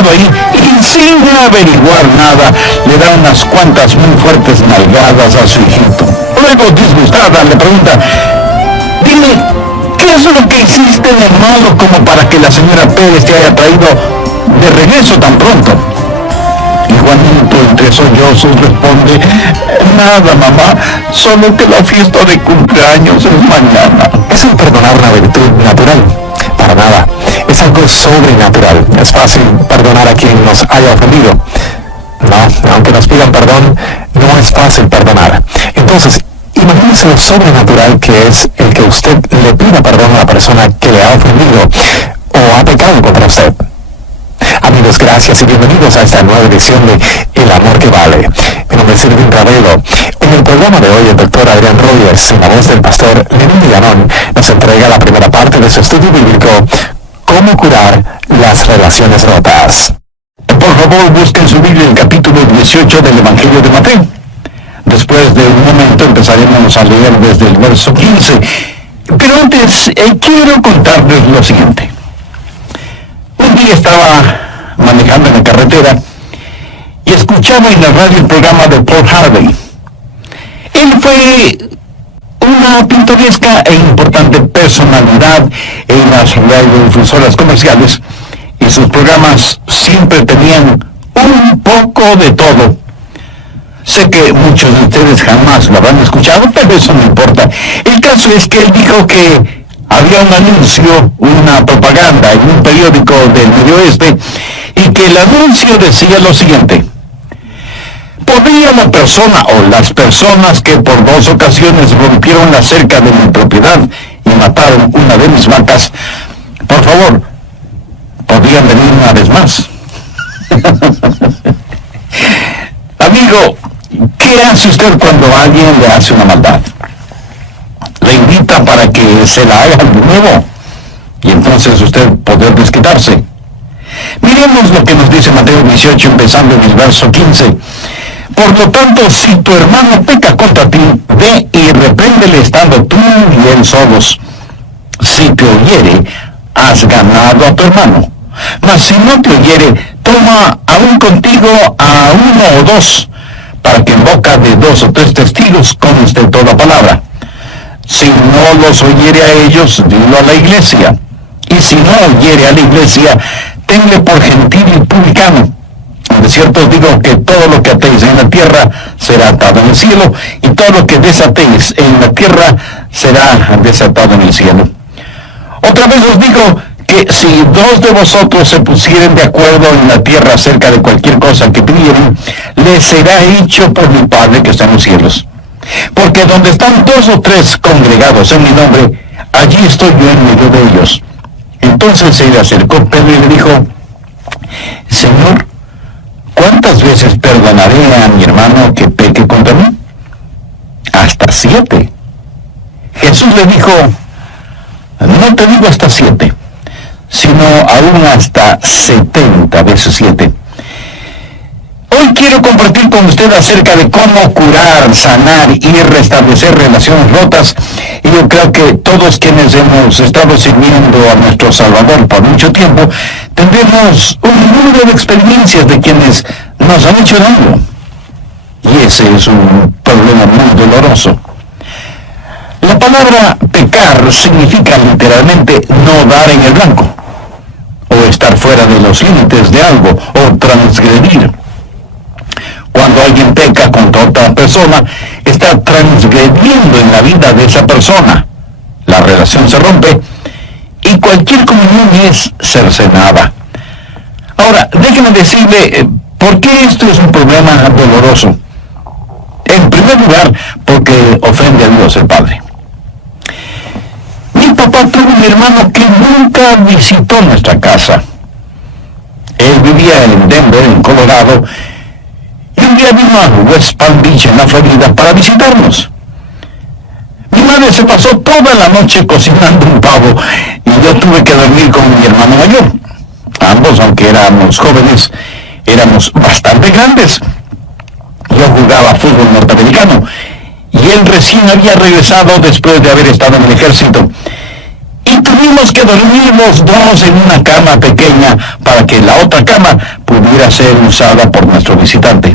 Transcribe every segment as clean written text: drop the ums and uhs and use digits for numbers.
sentado ahí y sin averiguar nada le da unas cuantas muy fuertes nalgadas a su hijito. Luego, disgustada, le pregunta: dime, ¿qué es lo que hiciste de malo como para que la señora Pérez te haya traído de regreso tan pronto? Y Juanito, entre sollozos, responde: nada, mamá, solo que la fiesta de cumpleaños es mañana. ¿Es el perdonar una virtud natural? Para nada. Es algo sobrenatural. Es fácil perdonar a quien nos haya ofendido. No, aunque nos pidan perdón, no es fácil perdonar. Entonces, imagínese lo sobrenatural que es el que usted le pida perdón a la persona que le ha ofendido o ha pecado contra usted. Amigos, gracias y bienvenidos a esta nueva edición de El Amor que Vale. Mi nombre es Irving Ravelo. En el programa de hoy, el doctor Adrián Rogers, en la voz del pastor Lenín Villanón, nos entrega la primera parte de su estudio bíblico, Cómo curar las relaciones rotas. Por favor, busquen su Biblia en el capítulo 18 del Evangelio de Mateo. Después de un momento empezaremos a leer desde el verso 15. Pero antes, quiero contarles lo siguiente. Un día estaba manejando en la carretera y escuchaba en la radio el programa de Paul Harvey. Él fue una pintoresca e importante personalidad en las radiodifusoras comerciales y sus programas siempre tenían un poco de todo. Sé que muchos de ustedes jamás lo habrán escuchado, pero eso no importa. El caso es que él dijo que había un anuncio, una propaganda en un periódico del Medio Oeste, y que el anuncio decía lo siguiente: ¿podría la persona o las personas que por 2 ocasiones rompieron la cerca de mi propiedad y mataron una de mis vacas, por favor, podrían venir una vez más? Amigo, ¿qué hace usted cuando alguien le hace una maldad? Le invita para que se la haga de nuevo y entonces usted poder desquitarse. Miremos lo que nos dice Mateo 18, empezando en el verso 15. Por lo tanto, si tu hermano peca contra ti, ve y repréndele estando tú y él solos. Si te oyere, has ganado a tu hermano. Mas si no te oyere, toma aún contigo a 1 o 2, para que en boca de 2 o 3 testigos conste toda palabra. Si no los oyere a ellos, dilo a la iglesia. Y si no oyere a la iglesia, tenle por gentil y publicano. De cierto os digo que todo lo que atéis en la tierra será atado en el cielo, y todo lo que desatéis en la tierra será desatado en el cielo. Otra vez os digo que si 2 de vosotros se pusieren de acuerdo en la tierra acerca de cualquier cosa que pidieren, les será hecho por mi Padre que está en los cielos. Porque donde están 2 o 3 congregados en mi nombre, allí estoy yo en medio de ellos. Entonces se le acercó Pedro y le dijo: Señor, ¿cuántas veces perdonaré a mi hermano que peque contra mí? Hasta 7. Jesús le dijo: no te digo hasta 7, sino aún hasta 70 veces 7. Hoy quiero compartir con usted acerca de cómo curar, sanar y restablecer relaciones rotas. Y yo creo que todos quienes hemos estado sirviendo a nuestro Salvador por mucho tiempo, tendremos un número de experiencias de quienes nos han hecho daño. Y ese es un problema muy doloroso. La palabra pecar significa literalmente no dar en el blanco, o estar fuera de los límites de algo, o transgredir. Cuando alguien peca contra otra persona, está transgrediendo en la vida de esa persona. La relación se rompe y cualquier comunión es cercenada. Ahora, déjeme decirle por qué esto es un problema doloroso. En primer lugar, porque ofende a Dios el Padre. Mi papá tuvo un hermano que nunca visitó nuestra casa. Él vivía en Denver, en Colorado, y un día vino a West Palm Beach, en la Florida, para visitarnos. Mi madre se pasó toda la noche cocinando un pavo y yo tuve que dormir con mi hermano mayor. Ambos, aunque éramos jóvenes, éramos bastante grandes. Yo jugaba fútbol norteamericano y él recién había regresado después de haber estado en el ejército. Y tuvimos que dormir los dos en una cama pequeña para que la otra cama pudiera ser usada por nuestro visitante.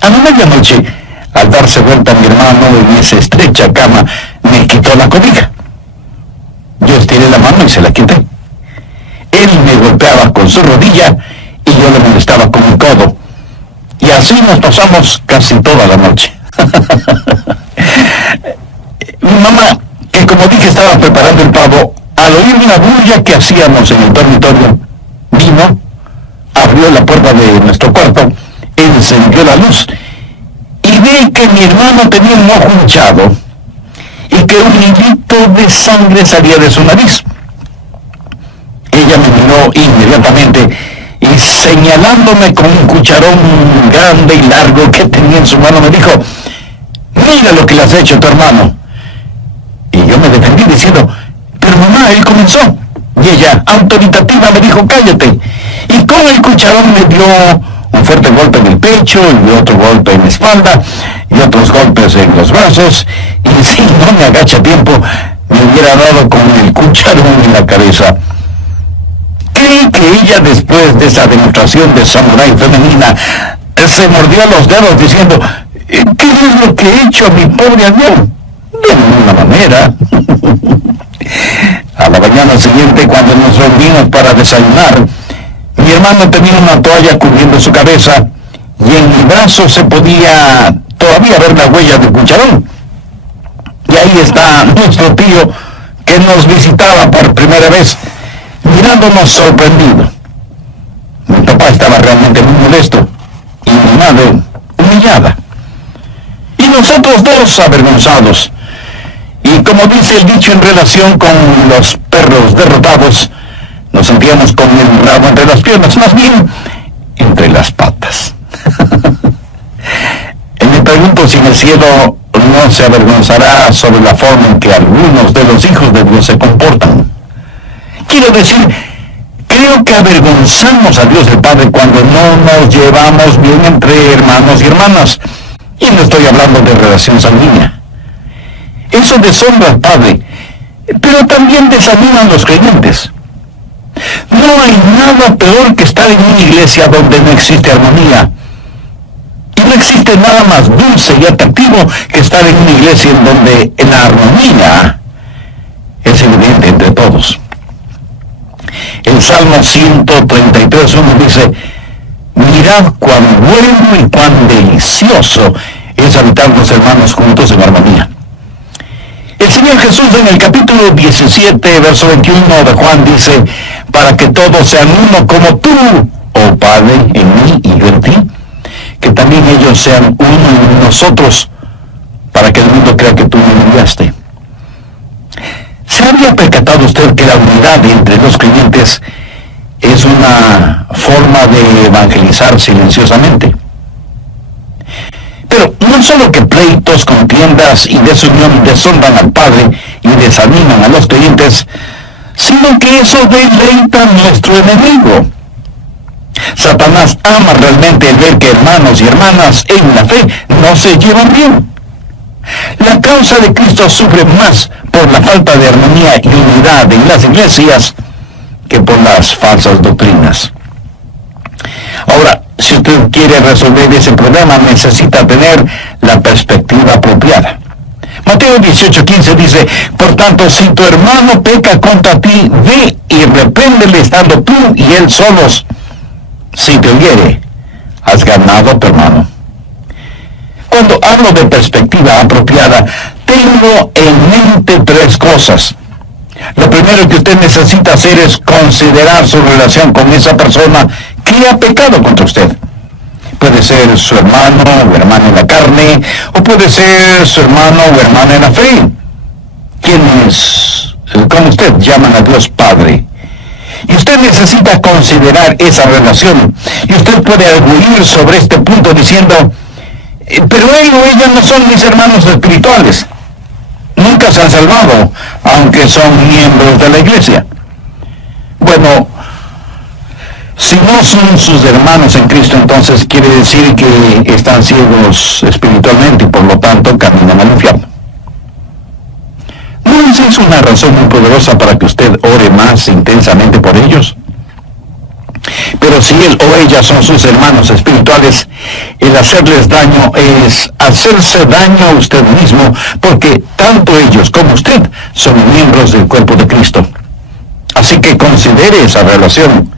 A la medianoche, al darse vuelta mi hermano en esa estrecha cama, me quitó la cobija. Yo estiré la mano y se la quité. Él me golpeaba con su rodilla y yo le molestaba con mi codo. Y así nos pasamos casi toda la noche. Mi mamá, que como dije estaba preparando el pavo, al oír una bulla que hacíamos en el dormitorio, vino, abrió la puerta de nuestro cuarto, encendió la luz y vi que mi hermano tenía un ojo hinchado y que un hilito de sangre salía de su nariz. Ella me miró inmediatamente y señalándome con un cucharón grande y largo que tenía en su mano me dijo: mira lo que le has hecho a tu hermano. Y yo me defendí diciendo: pero mamá, él comenzó. Y ella, autoritativa, me dijo: cállate. Y con el cucharón me dio un fuerte golpe en el pecho y otro golpe en la espalda y otros golpes en los brazos, y si no me agacha a tiempo me hubiera dado con el cucharón en la cabeza. Creí que ella, después de esa demostración de samurái femenina, se mordió los dedos diciendo: ¿qué es lo que he hecho a mi pobre avión? De ninguna manera. A la mañana siguiente, cuando nos reunimos para desayunar, mi hermano tenía una toalla cubriendo su cabeza y en mi brazo se podía todavía ver la huella del cucharón. Y ahí está nuestro tío, que nos visitaba por primera vez, mirándonos sorprendido. Mi papá estaba realmente muy molesto y mi madre humillada. Y nosotros dos avergonzados. Y como dice el dicho en relación con los perros derrotados, nos sentíamos con el rabo entre las piernas, más bien entre las patas. Y me pregunto si en el cielo no se avergonzará sobre la forma en que algunos de los hijos de Dios se comportan. Quiero decir, creo que avergonzamos a Dios el Padre cuando no nos llevamos bien entre hermanos y hermanas. Y no estoy hablando de relación sanguínea. Eso deshonra al Padre, pero también desanima a los creyentes. No hay nada peor que estar en una iglesia donde no existe armonía. Y no existe nada más dulce y atractivo que estar en una iglesia en donde la armonía es evidente entre todos. El Salmo 133:1 dice: mirad cuán bueno y cuán delicioso es habitar los hermanos juntos en armonía. El Señor Jesús en el capítulo 17, verso 21 de Juan dice: para que todos sean uno como tú, oh Padre, en mí y yo en ti, que también ellos sean uno en nosotros, para que el mundo crea que tú me enviaste. ¿Se había percatado usted que la unidad entre los creyentes es una forma de evangelizar silenciosamente? Pero no solo que pleitos, contiendas y desunión deshonran al Padre y desaniman a los creyentes, sino que eso deleita a nuestro enemigo. Satanás ama realmente el ver que hermanos y hermanas en la fe no se llevan bien. La causa de Cristo sufre más por la falta de armonía y unidad en las iglesias que por las falsas doctrinas. Ahora, si usted quiere resolver ese problema, necesita tener la perspectiva apropiada. Mateo 18:15 dice: por tanto, si tu hermano peca contra ti, ve y repréndele estando tú y él solos. Si te oyere, has ganado a tu hermano. Cuando hablo de perspectiva apropiada, tengo en mente tres cosas. Lo primero que usted necesita hacer es considerar su relación con esa persona que ha pecado contra usted. Puede ser su hermano o hermana en la carne, o puede ser su hermano o hermana en la fe, quienes, como usted, llaman a Dios Padre. Y usted necesita considerar esa relación. Y usted puede arguir sobre este punto diciendo: pero él o ella no son mis hermanos espirituales. Nunca se han salvado, aunque son miembros de la iglesia. Bueno, si no son sus hermanos en Cristo, entonces quiere decir que están ciegos espiritualmente y por lo tanto caminan al infierno. ¿No es una razón muy poderosa para que usted ore más intensamente por ellos? Pero si él o ella son sus hermanos espirituales, el hacerles daño es hacerse daño a usted mismo, porque tanto ellos como usted son miembros del cuerpo de Cristo. Así que considere esa relación.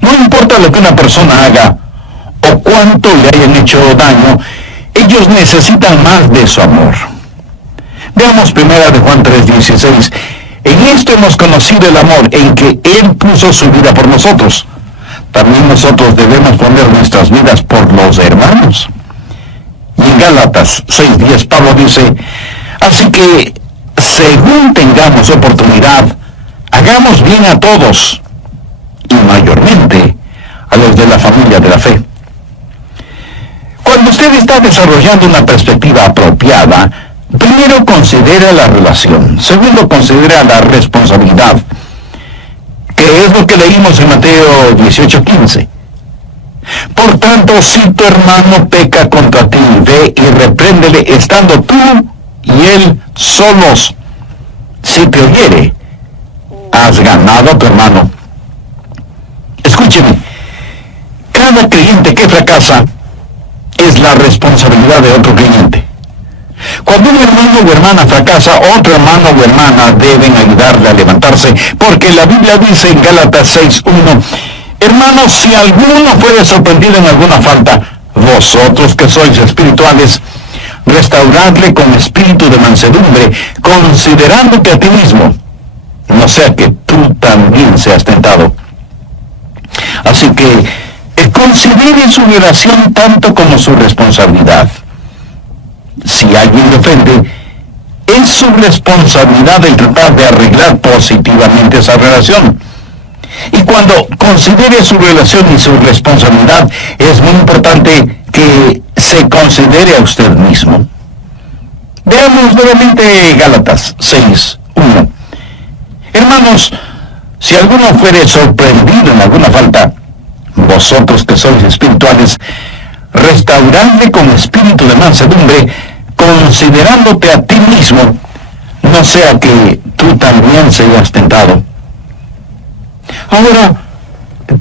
No importa lo que una persona haga o cuánto le hayan hecho daño, ellos necesitan más de su amor. Veamos 1 Juan 3:16. En esto hemos conocido el amor, en que Él puso su vida por nosotros. También nosotros debemos poner nuestras vidas por los hermanos. Y en Gálatas 6:10 Pablo dice, así que, según tengamos oportunidad, hagamos bien a todos, y mayormente a los de la familia de la fe. Cuando usted está desarrollando una perspectiva apropiada, primero considera la relación, segundo considera la responsabilidad, que es lo que leímos en Mateo 18:15. Por tanto, si tu hermano peca contra ti, ve y repréndele estando tú y él solos. Si te oyere, has ganado a tu hermano. Escúcheme, cada creyente que fracasa es la responsabilidad de otro creyente. Cuando un hermano o hermana fracasa, otro hermano o hermana deben ayudarle a levantarse, porque la Biblia dice en Gálatas 6:1, hermanos, si alguno fuere sorprendido en alguna falta, vosotros que sois espirituales, restauradle con espíritu de mansedumbre, considerándote a ti mismo, no sea que tú también seas tentado. Así que considere su relación tanto como su responsabilidad. Si alguien le ofende, es su responsabilidad el tratar de arreglar positivamente esa relación. Y cuando considere su relación y su responsabilidad, es muy importante que se considere a usted mismo. Veamos nuevamente Gálatas 6:1. Hermanos, si alguno fuere sorprendido en alguna falta, vosotros que sois espirituales, restauradle con espíritu de mansedumbre, considerándote a ti mismo, no sea que tú también seas tentado. Ahora,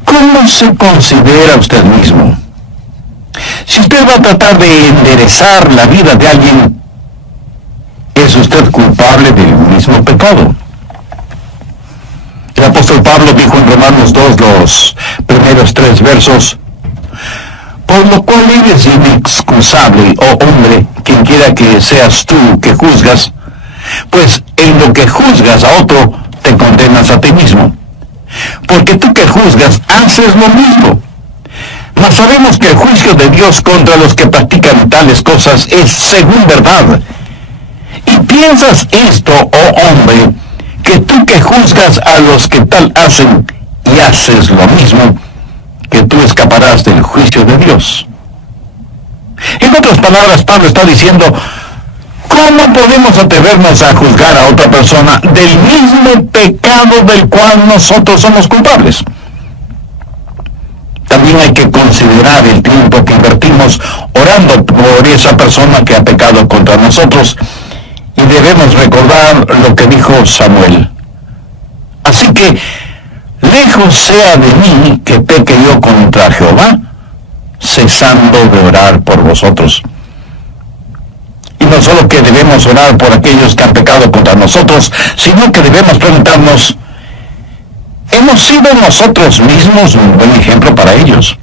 ¿cómo se considera usted mismo? Si usted va a tratar de enderezar la vida de alguien, ¿es usted culpable del mismo pecado? El apóstol Pablo dijo en Romanos 2, los primeros 3 versos, por lo cual eres inexcusable, oh hombre, quien quiera que seas tú que juzgas, pues en lo que juzgas a otro, te condenas a ti mismo. Porque tú que juzgas, haces lo mismo. Mas sabemos que el juicio de Dios contra los que practican tales cosas es según verdad. Y piensas esto, oh hombre, que tú que juzgas a los que tal hacen y haces lo mismo, que tú escaparás del juicio de Dios. En otras palabras, Pablo está diciendo, ¿cómo podemos atrevernos a juzgar a otra persona del mismo pecado del cual nosotros somos culpables? También hay que considerar el tiempo que invertimos orando por esa persona que ha pecado contra nosotros, y debemos recordar lo que dijo Samuel. Así que, lejos sea de mí que peque yo contra Jehová, cesando de orar por vosotros. Y no solo que debemos orar por aquellos que han pecado contra nosotros, sino que debemos preguntarnos, ¿hemos sido nosotros mismos un buen ejemplo para ellos?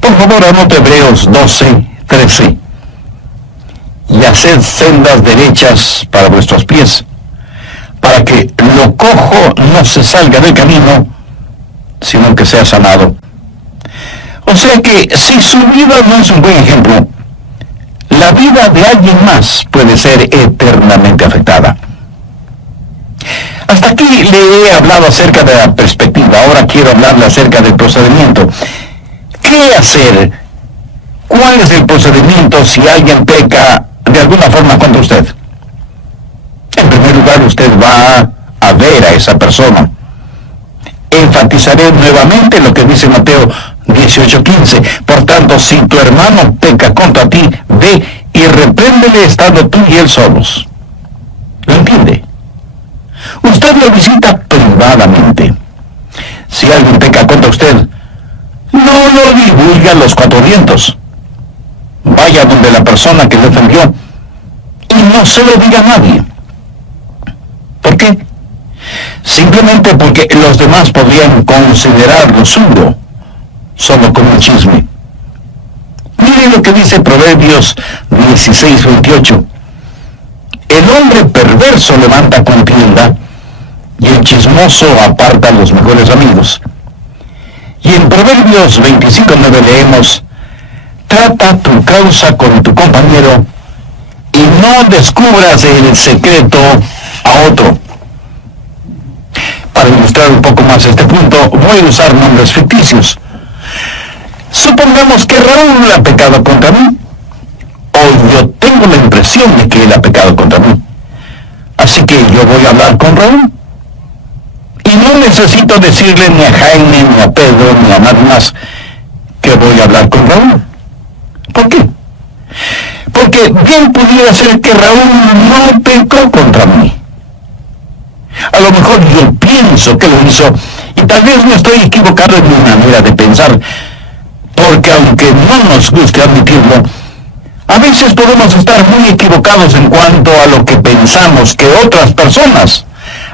Por favor, anote Hebreos 12:13. Y haced sendas derechas para vuestros pies, para que lo cojo no se salga del camino, sino que sea sanado. O sea que si su vida no es un buen ejemplo, la vida de alguien más puede ser eternamente afectada. Hasta aquí le he hablado acerca de la perspectiva, ahora quiero hablarle acerca del procedimiento. ¿Qué hacer? ¿Cuál es el procedimiento si alguien peca de alguna forma contra usted? En primer lugar, usted va a ver a esa persona. Enfatizaré nuevamente lo que dice Mateo 18:15. Por tanto, si tu hermano peca contra ti, ve y repréndele estando tú y él solos. ¿Lo entiende? Usted lo visita privadamente. Si alguien peca contra usted, no lo divulgue a los cuatro vientos. Vaya donde la persona que le ofendió y no se lo diga a nadie. ¿Por qué? Simplemente porque los demás podrían considerarlo suyo, solo como un chisme. Miren lo que dice Proverbios 16:28. El hombre perverso levanta contienda y el chismoso aparta a los mejores amigos. Y en Proverbios 25:9 leemos: trata tu causa con tu compañero y no descubras el secreto a otro. Para ilustrar un poco más este punto, voy a usar nombres ficticios. Supongamos que Raúl ha pecado contra mí, o yo tengo la impresión de que él ha pecado contra mí. Así que yo voy a hablar con Raúl. Y no necesito decirle ni a Jaime, ni a Pedro, ni a nadie más que voy a hablar con Raúl. ¿Por qué? Porque bien pudiera ser que Raúl no pecó contra mí. A lo mejor yo pienso que lo hizo, y tal vez me estoy equivocado en mi manera de pensar, porque aunque no nos guste admitirlo, a veces podemos estar muy equivocados en cuanto a lo que pensamos que otras personas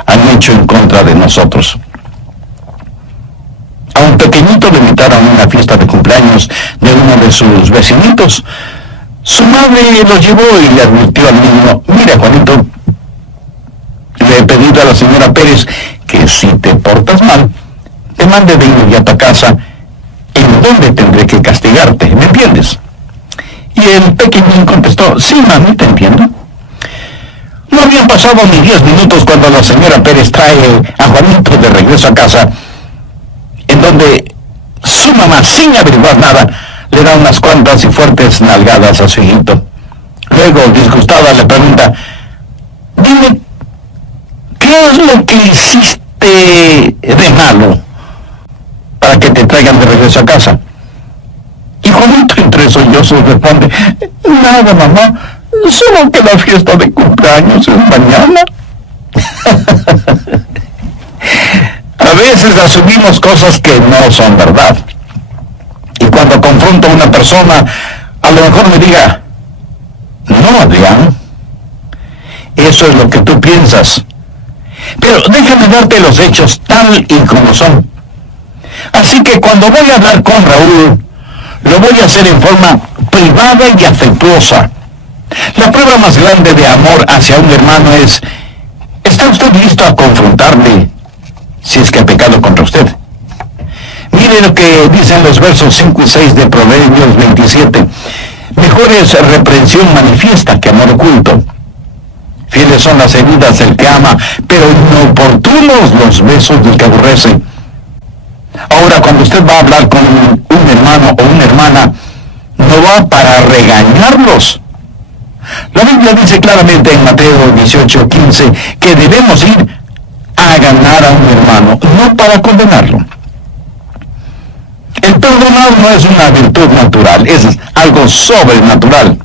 han hecho en contra de nosotros. A un pequeñito le invitaron a una fiesta de cumpleaños de uno de sus vecinitos. Su madre lo llevó y le advirtió al niño: mira, Juanito, le he pedido a la señora Pérez que si te portas mal, te mande de inmediato a casa, en donde tendré que castigarte, ¿me entiendes? Y el pequeñín contestó: sí, mami, te entiendo. No habían pasado ni 10 minutos cuando la señora Pérez trae a Juanito de regreso a casa, en donde su mamá, sin averiguar nada, le da unas cuantas y fuertes nalgadas a su hijito. Luego, disgustada, le pregunta: dime, ¿qué es lo que hiciste de malo para que te traigan de regreso a casa? Y Juanito, entre sollozos, responde: nada, mamá, solo que la fiesta de cumpleaños es mañana. A veces asumimos cosas que no son verdad. Y cuando confronto a una persona, a lo mejor me diga: no, Adrián, eso es lo que tú piensas. Pero déjame darte los hechos tal y como son. Así que cuando voy a hablar con Raúl, lo voy a hacer en forma privada y afectuosa. La prueba más grande de amor hacia un hermano es: ¿está usted listo a confrontarle si es que ha pecado contra usted? Mire lo que dicen los versos 5 y 6 de Proverbios 27. Mejor es reprensión manifiesta que amor oculto. Fieles son las heridas del que ama, pero inoportunos los besos del que aborrece. Ahora, cuando usted va a hablar con un hermano o una hermana, no va para regañarlos. La Biblia dice claramente en Mateo 18:15 que debemos ir a ganar a un hermano, no para condenarlo. El perdonar no es una virtud natural, es algo sobrenatural.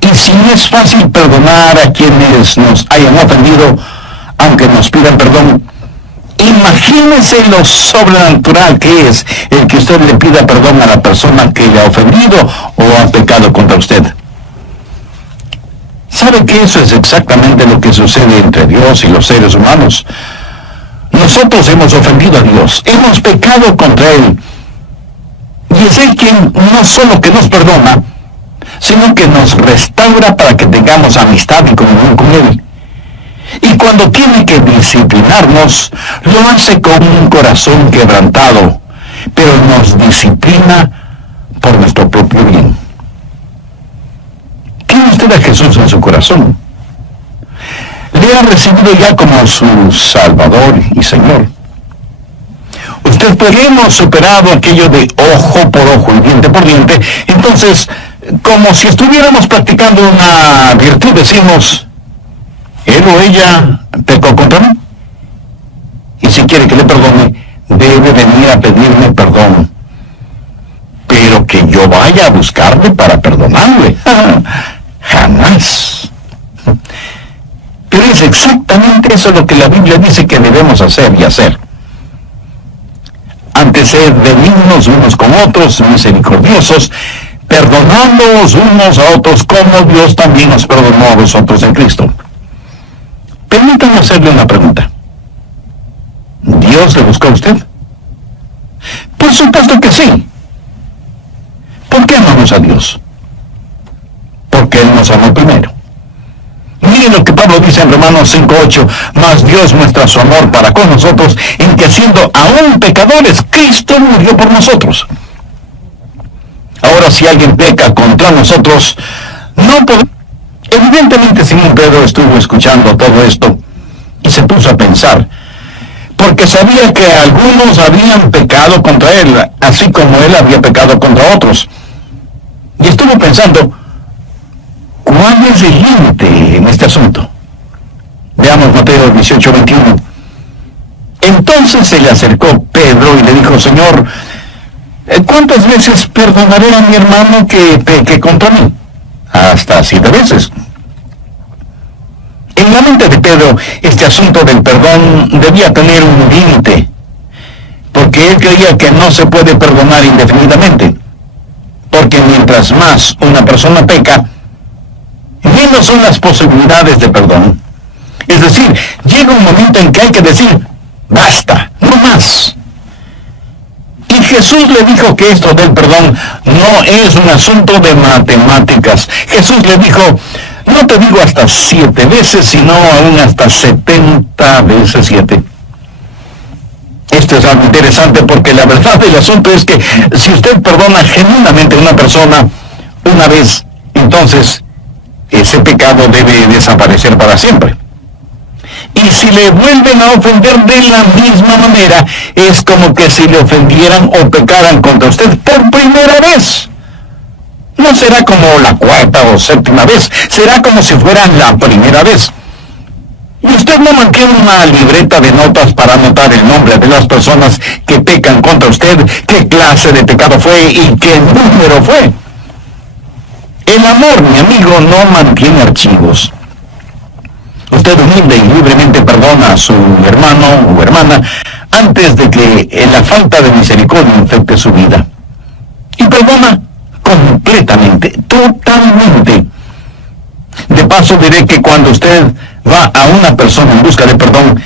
Y si no es fácil perdonar a quienes nos hayan ofendido, aunque nos pidan perdón, imagínese lo sobrenatural que es el que usted le pida perdón a la persona que le ha ofendido o ha pecado contra usted. ¿Sabe que eso es exactamente lo que sucede entre Dios y los seres humanos? Nosotros hemos ofendido a Dios, hemos pecado contra Él. Y es Él quien no solo que nos perdona, sino que nos restaura para que tengamos amistad y comunión con Él. Y cuando tiene que disciplinarnos, lo hace con un corazón quebrantado, pero nos disciplina por nuestro propio bien. ¿Tiene usted a Jesús en su corazón? ¿Le ha recibido ya como su Salvador y Señor? Usted, pues, hemos superado aquello de ojo por ojo y diente por diente. Entonces, como si estuviéramos practicando una virtud, decimos: él o ella pecó contra mí, y si quiere que le perdone, debe venir a pedirme perdón. Pero que yo vaya a buscarle para perdonarle, jamás. Pero es exactamente eso lo que la Biblia dice que debemos hacer y hacer. sed benignos unos con otros, misericordiosos, perdonándoos unos a otros como Dios también nos perdonó a vosotros en Cristo. Permítanme hacerle una pregunta. ¿Dios le buscó a usted? Por supuesto que sí. ¿Por qué amamos a Dios? Porque Él nos amó primero. Miren lo que Pablo dice en Romanos 5:8, mas Dios muestra su amor para con nosotros, en que siendo aún pecadores, Cristo murió por nosotros. Ahora, si alguien peca contra nosotros, no podemos... Evidentemente Simón Pedro estuvo escuchando todo esto y se puso a pensar, porque sabía que algunos habían pecado contra él, así como él había pecado contra otros. Y estuvo pensando, ¿cuál es el límite en este asunto? Veamos Mateo 18:21. Entonces se le acercó Pedro y le dijo, Señor, ¿cuántas veces perdonaré a mi hermano que peque contra mí? Hasta 7 veces. En la mente de Pedro, este asunto del perdón debía tener un límite, porque él creía que no se puede perdonar indefinidamente, porque mientras más una persona peca, menos son las posibilidades de perdón. Es decir, llega un momento en que hay que decir, basta, no más. Y Jesús le dijo que esto del perdón no es un asunto de matemáticas. Jesús le dijo, no te digo hasta 7 veces, sino aún hasta 70 veces 7. Esto es algo interesante porque la verdad del asunto es que si usted perdona genuinamente a una persona una vez, entonces ese pecado debe desaparecer para siempre. Y si le vuelven a ofender de la misma manera, es como que si le ofendieran o pecaran contra usted por primera vez. No será como la 4ª o 7ª vez, será como si fuera la primera vez. Y usted no mantiene una libreta de notas para anotar el nombre de las personas que pecan contra usted, qué clase de pecado fue y qué número fue. El amor, mi amigo, no mantiene archivos. Usted humilde y libremente perdona a su hermano o hermana antes de que la falta de misericordia infecte su vida. Y perdona completamente, totalmente. De paso diré que cuando usted va a una persona en busca de perdón,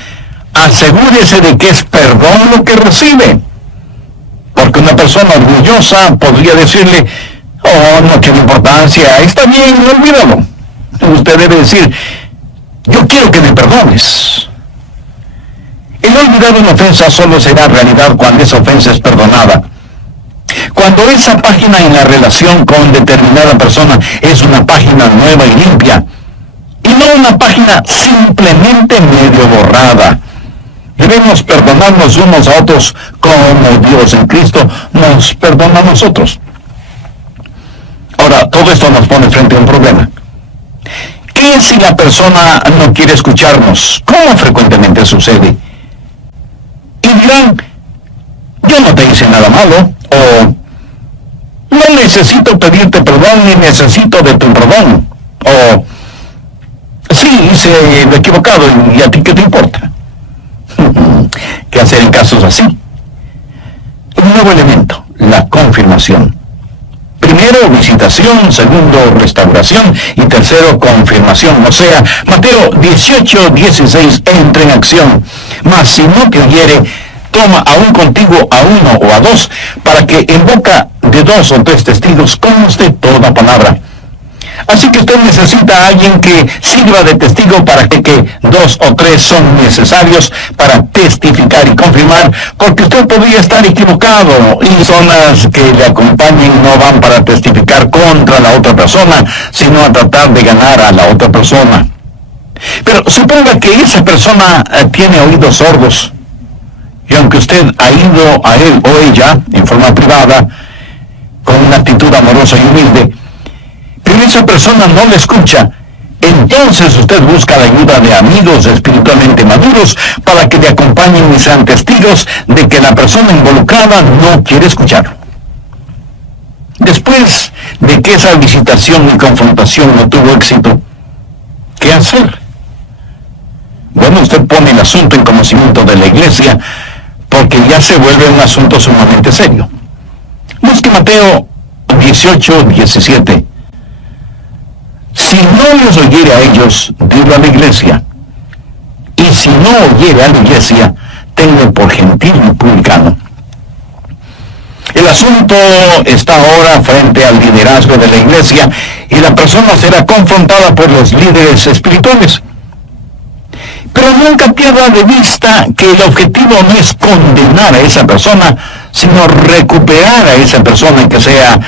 asegúrese de que es perdón lo que recibe. Porque una persona orgullosa podría decirle, oh, no tiene importancia, está bien, olvídalo. Usted debe decir, yo quiero que me perdones. El olvidar una ofensa solo será realidad cuando esa ofensa es perdonada. Cuando esa página en la relación con determinada persona es una página nueva y limpia, y no una página simplemente medio borrada. Debemos perdonarnos unos a otros como Dios en Cristo nos perdona a nosotros. Ahora, todo esto nos pone frente a un problema. ¿Qué si la persona no quiere escucharnos? ¿Cómo frecuentemente sucede? Y dirán, yo no te hice nada malo, o no necesito pedirte perdón ni necesito de tu perdón, o sí, hice lo equivocado y a ti qué te importa. ¿Qué hacer en casos así? Un nuevo elemento, la confirmación. Primero, visitación, segundo, restauración y tercero, confirmación. O sea, Mateo 18:16 entra en acción. Mas si no te oyere, toma aún contigo a 1 o a 2, para que en boca de 2 o 3 testigos conste toda palabra. Así que usted necesita a alguien que sirva de testigo para que 2 o 3 son necesarios para testificar y confirmar, porque usted podría estar equivocado y personas que le acompañen no van para testificar contra la otra persona, sino a tratar de ganar a la otra persona. Pero suponga que esa persona tiene oídos sordos, y aunque usted ha ido a él o ella en forma privada, con una actitud amorosa y humilde, pero esa persona no le escucha, entonces usted busca la ayuda de amigos espiritualmente maduros para que le acompañen y sean testigos de que la persona involucrada no quiere escuchar. Después de que esa visitación y confrontación no tuvo éxito, ¿qué hacer? Bueno, usted pone el asunto en conocimiento de la iglesia, porque ya se vuelve un asunto sumamente serio. Busque Mateo 18:17. Si no los oyere a ellos, dilo a la iglesia. Y si no oyere a la iglesia, tenlo por gentil y publicano. El asunto está ahora frente al liderazgo de la iglesia y la persona será confrontada por los líderes espirituales. Pero nunca pierda de vista que el objetivo no es condenar a esa persona, sino recuperar a esa persona que sea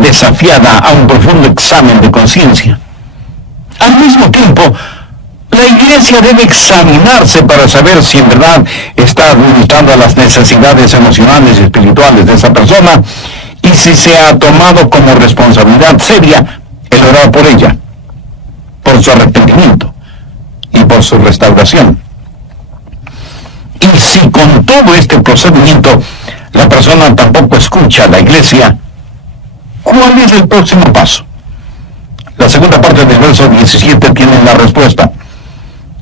desafiada a un profundo examen de conciencia. Al mismo tiempo, la iglesia debe examinarse para saber si en verdad está administrando a las necesidades emocionales y espirituales de esa persona y si se ha tomado como responsabilidad seria el orar por ella, por su arrepentimiento y por su restauración. Y si con todo este procedimiento la persona tampoco escucha a la iglesia, ¿cuál es el próximo paso? La segunda parte del verso 17 tiene la respuesta.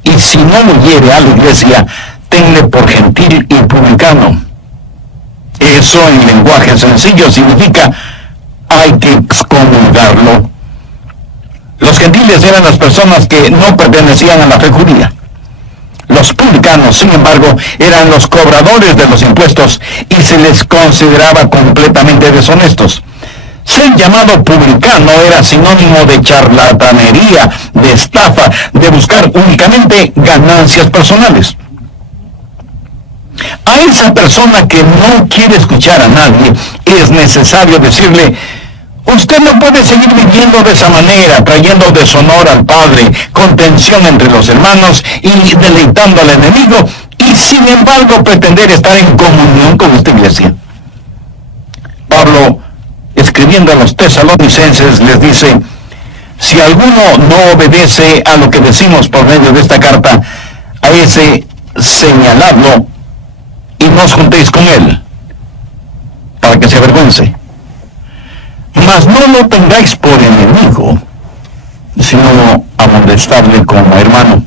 Y si no oyere a la iglesia, tenle por gentil y publicano. Eso en lenguaje sencillo significa hay que excomulgarlo. Los gentiles eran las personas que no pertenecían a la fe judía. Los publicanos, sin embargo, eran los cobradores de los impuestos y se les consideraba completamente deshonestos. Ser llamado publicano era sinónimo de charlatanería, de estafa, de buscar únicamente ganancias personales. A esa persona que no quiere escuchar a nadie, es necesario decirle: usted no puede seguir viviendo de esa manera, trayendo deshonor al Padre, contención entre los hermanos y deleitando al enemigo, y sin embargo pretender estar en comunión con esta iglesia. Pablo, escribiendo a los tesalonicenses, les dice: si alguno no obedece a lo que decimos por medio de esta carta, a ese señaladlo y no os juntéis con él, para que se avergüence. Mas no lo tengáis por enemigo, sino amonestable como hermano.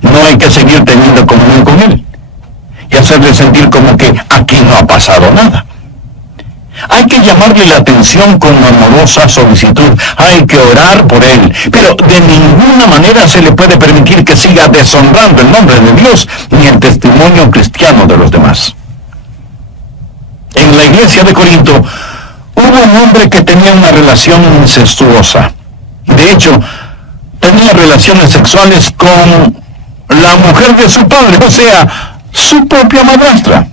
No hay que seguir teniendo comunión con él y hacerle sentir como que aquí no ha pasado nada. Hay que llamarle la atención con amorosa solicitud, hay que orar por él, pero de ninguna manera se le puede permitir que siga deshonrando el nombre de Dios ni el testimonio cristiano de los demás. En la iglesia de Corinto hubo un hombre que tenía una relación incestuosa. De hecho, tenía relaciones sexuales con la mujer de su padre, o sea, su propia madrastra.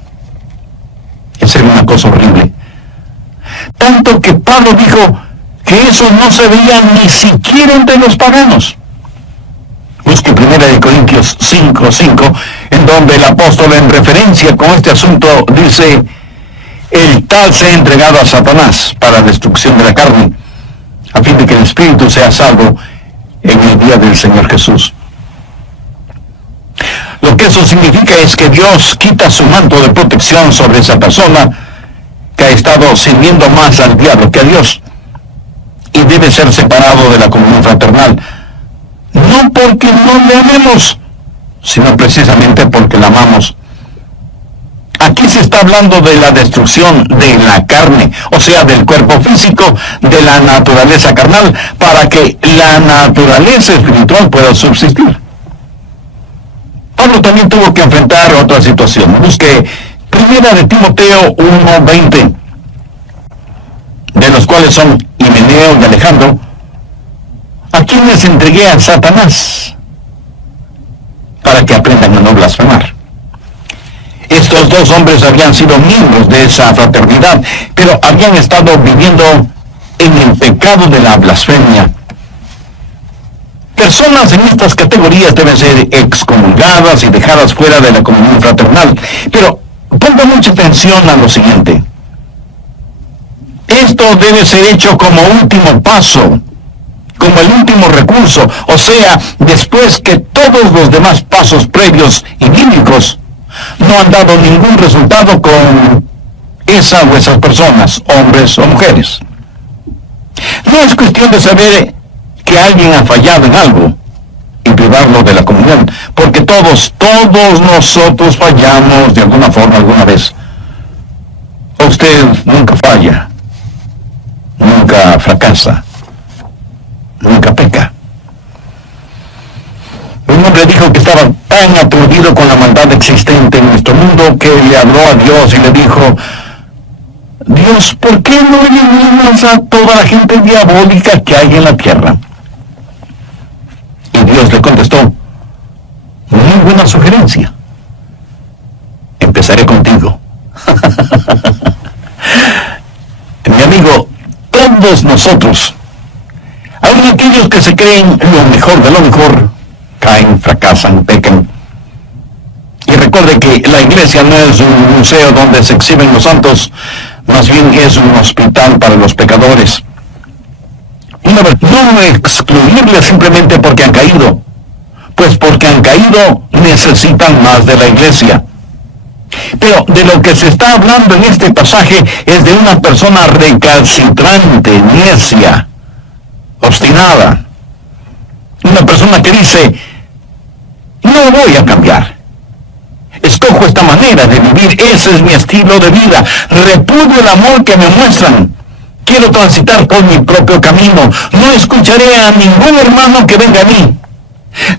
Esa era una cosa horrible. Tanto que Pablo dijo que eso no se veía ni siquiera entre los paganos. Busque 1 Corintios 5:5, en donde el apóstol, en referencia con este asunto, dice: el tal se ha entregado a Satanás para destrucción de la carne, a fin de que el espíritu sea salvo en el día del Señor Jesús. Lo que eso significa es que Dios quita su manto de protección sobre esa persona que ha estado sirviendo más al diablo que a Dios, y debe ser separado de la comunión fraternal, no porque no le amemos, sino precisamente porque la amamos. Aquí se está hablando de la destrucción de la carne, o sea, del cuerpo físico, de la naturaleza carnal, para que la naturaleza espiritual pueda subsistir. Pablo también tuvo que enfrentar otra situación. Busque 1 Timoteo 1:20, de los cuales son Himeneo y Alejandro, a quienes entregué a Satanás para que aprendan a no blasfemar. Estos dos hombres habían sido miembros de esa fraternidad, pero habían estado viviendo en el pecado de la blasfemia. Personas en estas categorías deben ser excomulgadas y dejadas fuera de la comunión fraternal. Pero ponga mucha atención a lo siguiente. Esto debe ser hecho como último paso, como el último recurso, o sea, después que todos los demás pasos previos y bíblicos no han dado ningún resultado con esa o esas personas, hombres o mujeres. No es cuestión de saber que alguien ha fallado en algo y privarlo de la comunión, porque todos nosotros fallamos de alguna forma alguna vez. Usted nunca falla, nunca fracasa, nunca peca. Un hombre dijo que estaba tan aturdido con la maldad existente en nuestro mundo que le habló a Dios y le dijo: Dios, ¿por qué no eliminas a toda la gente diabólica que hay en la tierra? Y Dios le contestó: muy buena sugerencia. Empezaré contigo. Mi amigo, todos nosotros, aun aquellos que se creen lo mejor de lo mejor, caen, fracasan, pecan. Y recuerde que la iglesia no es un museo donde se exhiben los santos, más bien es un hospital para los pecadores. Una vez, no excluirles simplemente porque han caído, pues porque han caído necesitan más de la iglesia. Pero de lo que se está hablando en este pasaje es de una persona recalcitrante, necia, obstinada. Una persona que dice: no voy a cambiar. Escojo esta manera de vivir, ese es mi estilo de vida. Repudio el amor que me muestran. Quiero transitar por mi propio camino. No escucharé a ningún hermano que venga a mí.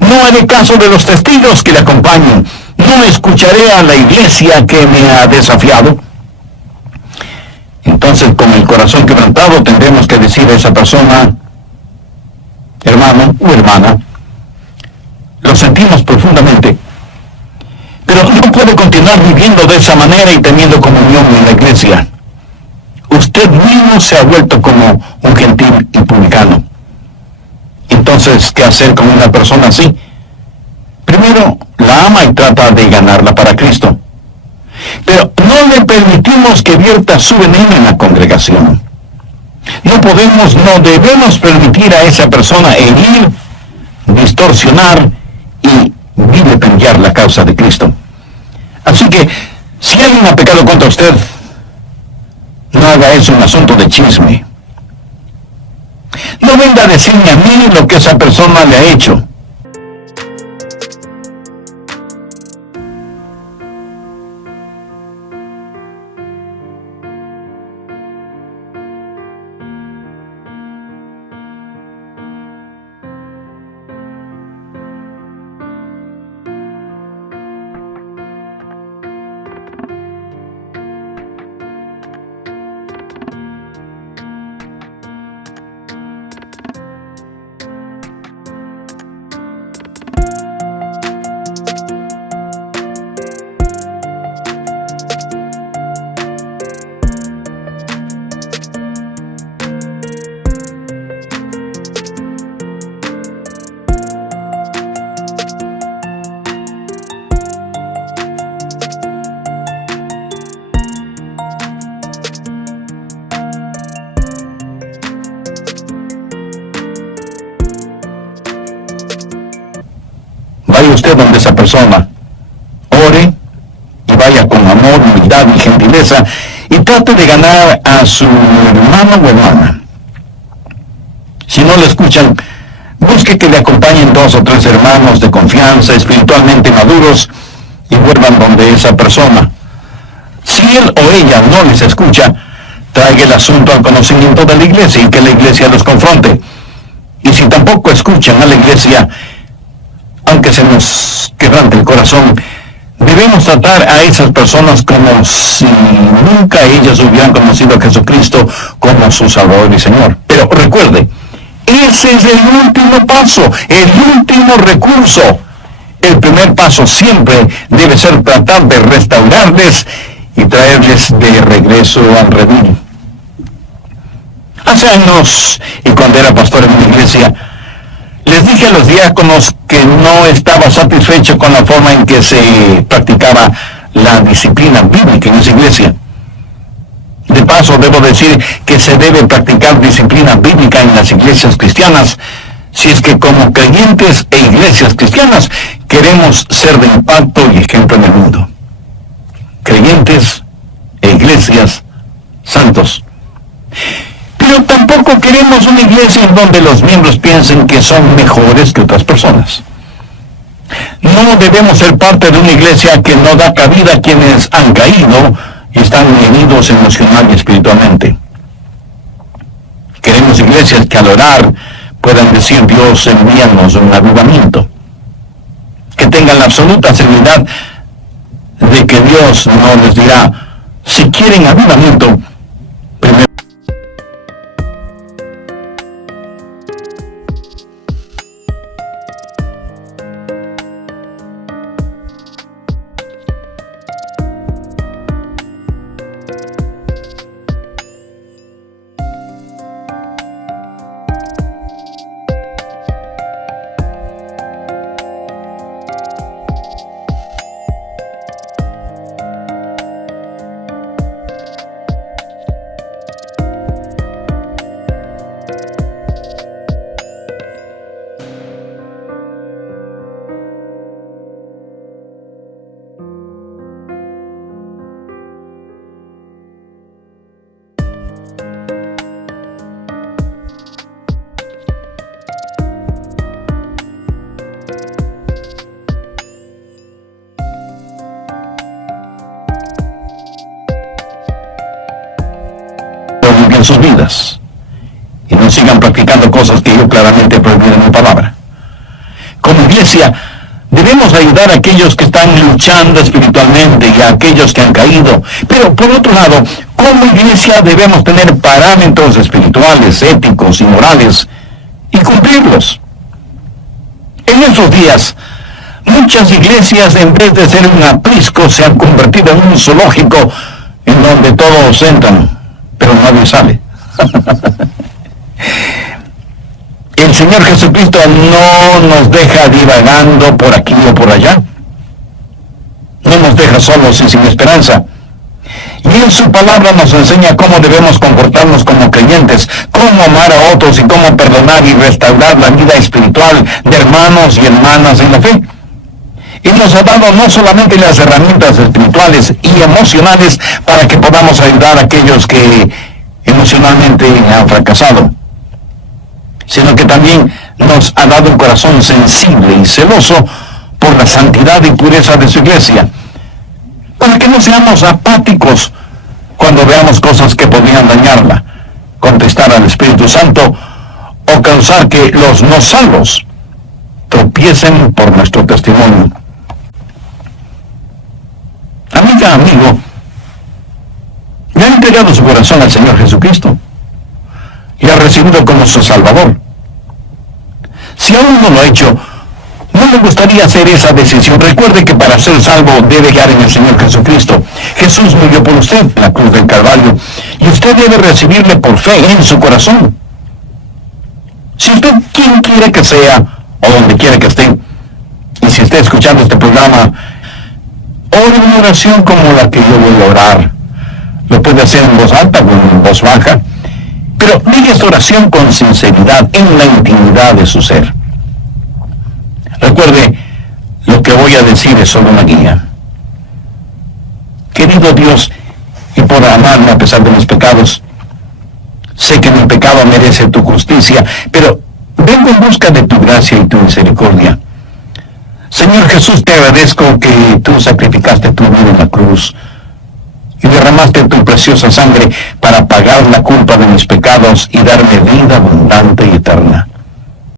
No haré caso de los testigos que le acompañen. No escucharé a la iglesia que me ha desafiado. Entonces, con el corazón quebrantado, tendremos que decir a esa persona: hermano o hermana, lo sentimos profundamente, pero no puede continuar viviendo de esa manera y teniendo comunión en la iglesia. Usted mismo se ha vuelto como un gentil y publicano. Entonces, ¿qué hacer con una persona así? Primero, la ama y trata de ganarla para Cristo. Pero no le permitimos que vierta su veneno en la congregación. No debemos permitir a esa persona herir, distorsionar y vilipendiar la causa de Cristo. Así que, si alguien ha pecado contra usted, no haga eso un asunto de chisme. No venga a decirme a mí lo que esa persona le ha hecho. Vaya usted donde esa persona, ore y vaya con amor, humildad y gentileza y trate de ganar a su hermano o hermana. Si no le escuchan, busque que le acompañen 2 o 3 hermanos de confianza, espiritualmente maduros, y vuelvan donde esa persona. Si él o ella no les escucha, traiga el asunto al conocimiento de la iglesia y que la iglesia los confronte. Y si tampoco escuchan a la iglesia, aunque se nos quebrante el corazón, debemos tratar a esas personas como si nunca ellas hubieran conocido a Jesucristo como su Salvador y Señor. Pero recuerde, ese es el último paso, el último recurso. El primer paso siempre debe ser tratar de restaurarles y traerles de regreso al redil. Hace años, y cuando era pastor en una iglesia, les dije a los diáconos que no estaba satisfecho con la forma en que se practicaba la disciplina bíblica en esa iglesia. De paso, debo decir que se debe practicar disciplina bíblica en las iglesias cristianas, si es que como creyentes e iglesias cristianas queremos ser de impacto y ejemplo en el mundo. Creyentes e iglesias santos. Pero tampoco queremos una iglesia en donde los miembros piensen que son mejores que otras personas. No debemos ser parte de una iglesia que no da cabida a quienes han caído y están heridos emocional y espiritualmente. Queremos iglesias que al orar puedan decir: Dios, envíanos un avivamiento. Que tengan la absoluta seguridad de que Dios no les dirá: si quieren avivamiento, primero. En sus vidas y no sigan practicando cosas que yo claramente prohibí en mi palabra. Como iglesia debemos ayudar a aquellos que están luchando espiritualmente y a aquellos que han caído, pero por otro lado, como iglesia debemos tener parámetros espirituales, éticos y morales y cumplirlos. En esos días, muchas iglesias, en vez de ser un aprisco, se han convertido en un zoológico en donde todos entran, pero nadie sale. El Señor Jesucristo no nos deja divagando por aquí o por allá. No nos deja solos y sin esperanza. Y en su palabra nos enseña cómo debemos comportarnos como creyentes, cómo amar a otros y cómo perdonar y restaurar la vida espiritual de hermanos y hermanas en la fe. Y nos ha dado no solamente las herramientas espirituales y emocionales para que podamos ayudar a aquellos que emocionalmente han fracasado, sino que también nos ha dado un corazón sensible y celoso por la santidad y pureza de su iglesia, para que no seamos apáticos cuando veamos cosas que podrían dañarla, contestar al Espíritu Santo o causar que los no salvos tropiecen por nuestro testimonio. Amiga, amigo, ¿le ha entregado su corazón al Señor Jesucristo y ha recibido como su Salvador? Si aún no lo ha hecho, ¿no le gustaría hacer esa decisión? Recuerde que para ser salvo debe quedar en el Señor Jesucristo. Jesús murió por usted en la cruz del Calvario y usted debe recibirle por fe en su corazón. Si usted, quien quiera que sea o donde quiera que esté, y si está escuchando este programa, ore una oración como la que yo voy a orar. Lo puede hacer en voz alta o en voz baja, pero diga esta oración con sinceridad en la intimidad de su ser. Recuerde, lo que voy a decir es solo una guía. Querido Dios, y por amarme a pesar de mis pecados, sé que mi pecado merece tu justicia, pero vengo en busca de tu gracia y tu misericordia. Señor Jesús, te agradezco que tú sacrificaste tu vida en la cruz y derramaste tu preciosa sangre para pagar la culpa de mis pecados y darme vida abundante y eterna.